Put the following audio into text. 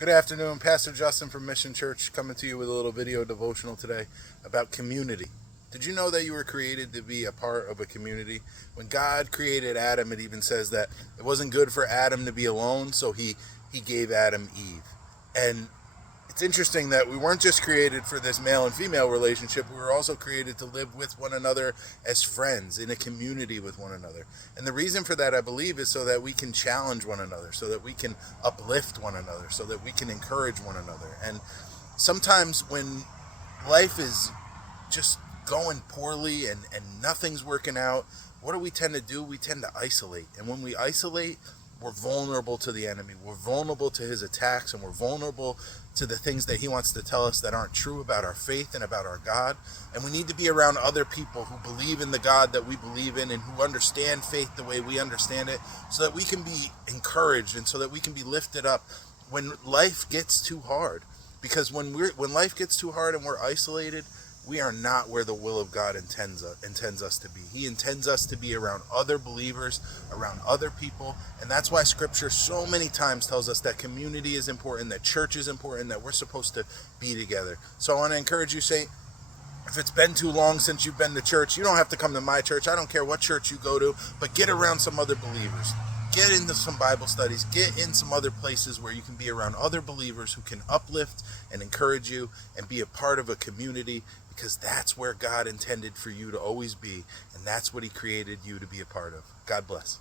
Good afternoon, Pastor Justin from Mission Church coming to you with a little video devotional today about community. Did you know that you were created to be a part of a community? When God created Adam, it even says that it wasn't good for Adam to be alone, so he gave Adam Eve. And it's interesting that we weren't just created for this male and female relationship, we were also created to live with one another as friends, in a community with one another. And the reason for that, I believe, is so that we can challenge one another, so that we can uplift one another, so that we can encourage one another. And sometimes when life is just going poorly and nothing's working out, what do we tend to do? We tend to isolate. And when we isolate, we're vulnerable to the enemy. We're vulnerable to his attacks, and we're vulnerable to the things that he wants to tell us that aren't true about our faith and about our God. And we need to be around other people who believe in the God that we believe in and who understand faith the way we understand it, so that we can be encouraged and so that we can be lifted up when life gets too hard. Because when life gets too hard and we're isolated, we are not where the will of God intends us to be. He intends us to be around other believers, around other people, and that's why Scripture so many times tells us that community is important, that church is important, that we're supposed to be together. So I want to encourage you, Saint, if it's been too long since you've been to church, you don't have to come to my church. I don't care what church you go to, but get around some other believers. Get into some Bible studies. Get in some other places where you can be around other believers who can uplift and encourage you and be a part of a community, because that's where God intended for you to always be, and that's what he created you to be a part of. God bless.